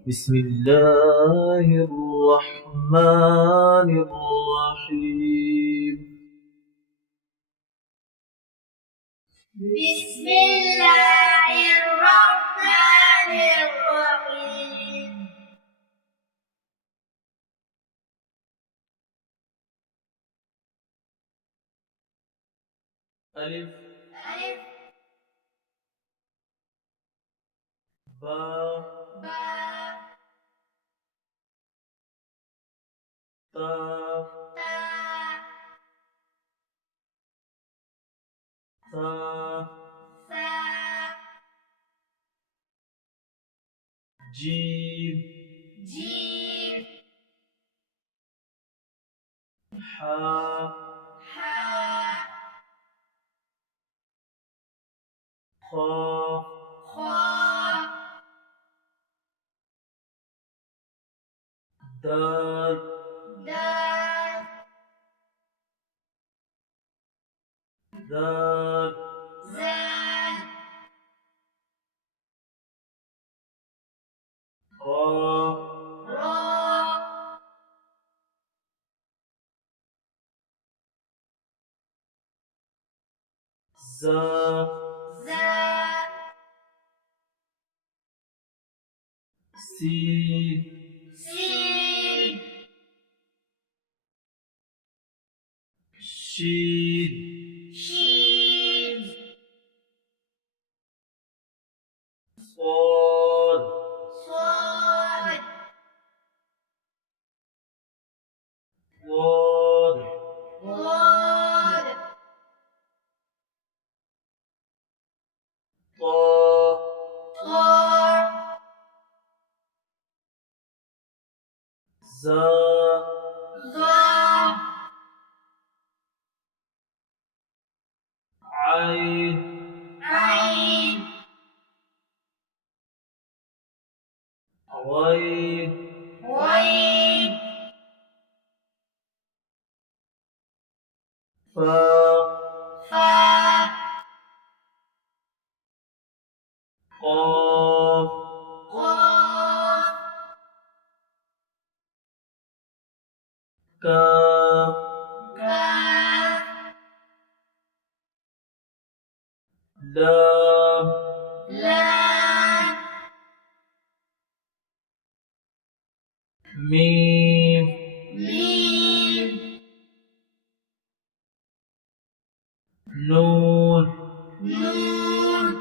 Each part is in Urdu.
بسم الله الرحمن الرحيم. بسم الله الرحمن الرحيم. ألف ألف با با تا تا ثا ثا جيم جيم حا حا خا خا دال دال ذال زال را را زا زا سين سين شين شين صاد صاد ضاد ضاد طا طا زا ظا عين عين غين غين فا فا قاف قاف كاف كاف لام لام ميم ميم نون نون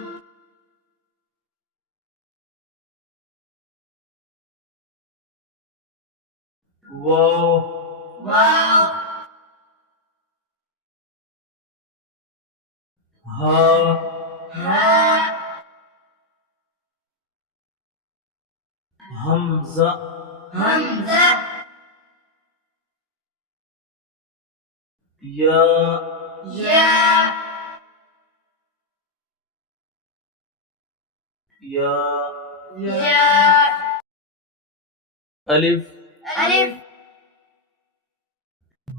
واو واو ها ها همزة همزة يا يا يا يا ألف ألف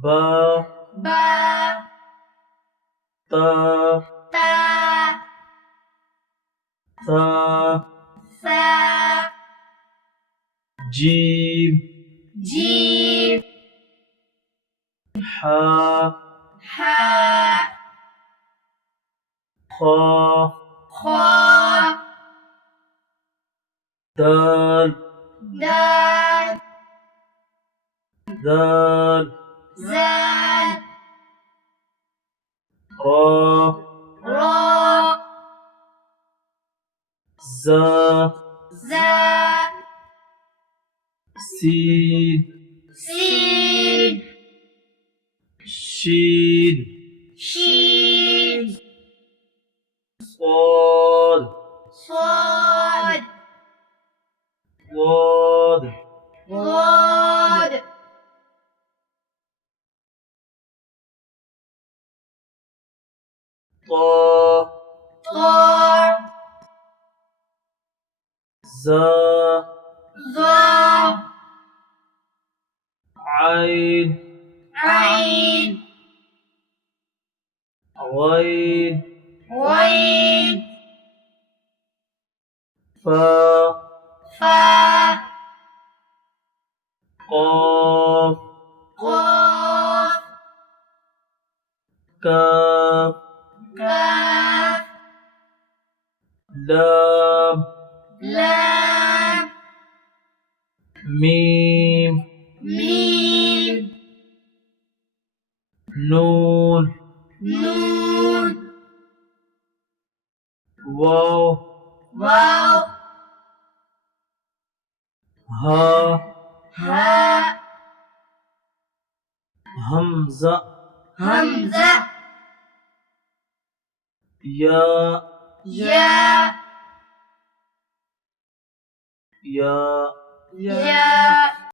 با با تا تا ثا ثا جيم جيم حا حا خا خا دال دال ذال زال را را زا زا سين سين شين شين صاد صاد ضاد ضاد طا طا زا ظا عين عين غين غين فا فا قاف قاف كاف كاف لام لام ميم ميم نون نون واو واو ها هاء همزة همزة يا يا يا يا